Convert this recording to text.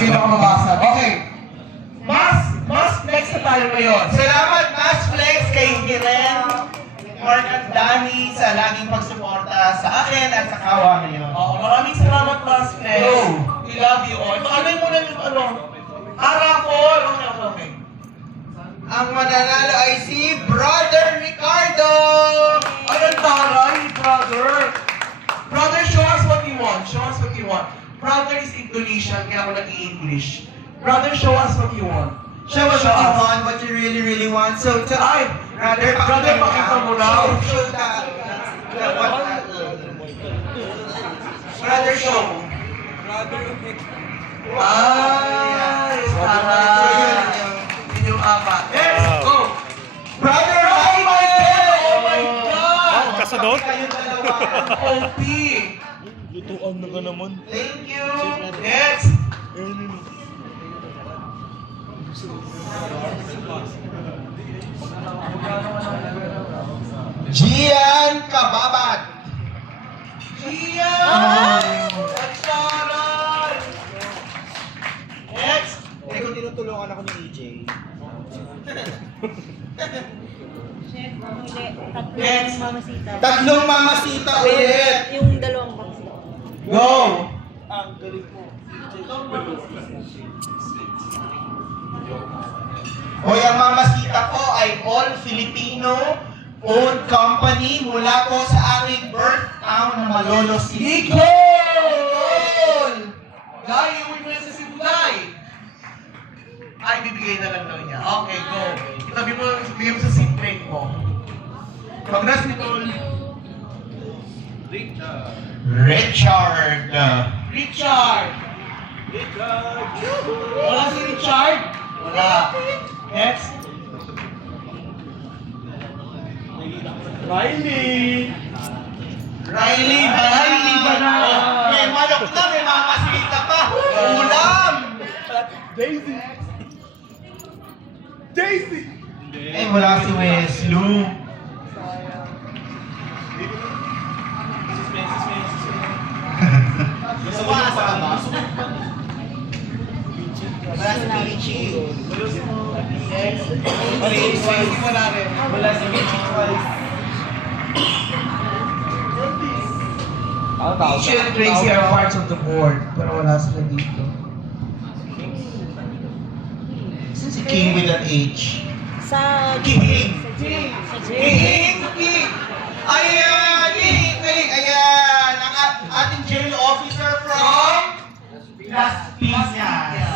Sino ka mabasa? Okay. Mas flex na tayo ngayon. Salamat, Mas Flex, kay Hiren, Mark at Danny sa laging pagsuporta sa akin at sa kawa ngayon. Maraming salamat, Mas Flex. We love you all. Paano mo na yung Arapol! Okay. Ang mananalo ay si Brother Ricardo! Anong taray, brother? Brother, show us what you want. Show us what you want. Brother is Indonesian, kaya ako nag-i-English. Brother, show us what you want. Show us what you want, what you really want. So, Ay, brother, pakita mo na. Show that. Brother, show. Ay, taray. Yun yung apat. Let's go! Brother Oh my God! Oh my Raymond! God! Kasadot? Kayo dalawa. OP! Lutuan na ka naman. Thank you. Next! Gian Kababat. Gian! Ang taray! Next! Eh, kung tinutulungan ako ni EJ. Chef, huli. Tatlong Next. mamasita. Tatlong mamasita ulit. Yung dalawang box. Go! Hoy, ang mamasita ko ay all Filipino owned company mula po sa aking birth town na Malolos City. Nicole! Dahil iuwi mo yan sa Cebu, Day. Ay, bibigay na lang daw niya. Okay, go. Sabi mo, bigay mo sa seat break mo. Congrats, Nicole. Richard. Richard! Wala si Richard? Wala. Next. Riley! Riley ba na? May manok na, may mamasita pa. Ulam! Daisy! Daisy! Eh, wala si Weslu. Wala si Peachy. Next. Wala rin. Wala si Peachy twice. Peachy and Tracy are parts of the board, pero wala sila dito. Saan si King with an H? Sa... King! Sa King! King! Ayan! King! King! Ayan! Ang ating jail officer from Las Piñas.